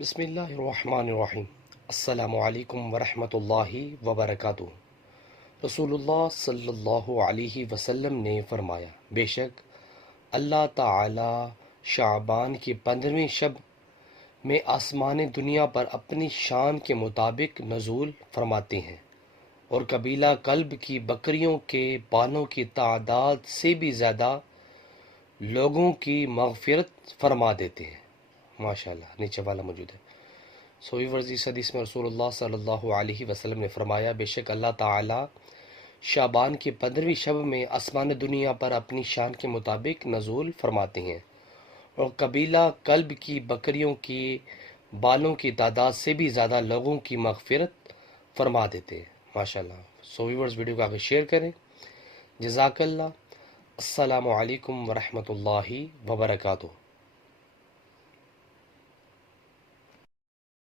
بسم اللہ الرحمن الرحیم۔ السلام علیکم ورحمۃ اللہ وبرکاتہ۔ رسول اللہ صلی اللہ علیہ وسلم نے فرمایا، بے شک اللہ تعالی شعبان کی 15ویں شب میں آسمان دنیا پر اپنی شان کے مطابق نزول فرماتے ہیں اور قبیلہ کلب کی بکریوں کے بالوں کی تعداد سے بھی زیادہ لوگوں کی مغفرت فرما دیتے ہیں۔ ماشاءاللہ، نیچے والا موجود ہے۔ ویورز، اس حدیث میں رسول اللہ صلی اللہ علیہ وسلم نے فرمایا، بے شک اللہ تعالی شعبان کی 15ویں شب میں آسمان دنیا پر اپنی شان کے مطابق نزول فرماتے ہیں اور قبیلہ کلب کی بکریوں کی بالوں کی تعداد سے بھی زیادہ لوگوں کی مغفرت فرما دیتے ہیں۔ ماشاءاللہ۔ ویورز، ویڈیو کو آگے شیئر کریں۔ جزاک اللہ۔ السلام علیکم ورحمۃ اللہ وبرکاتہ۔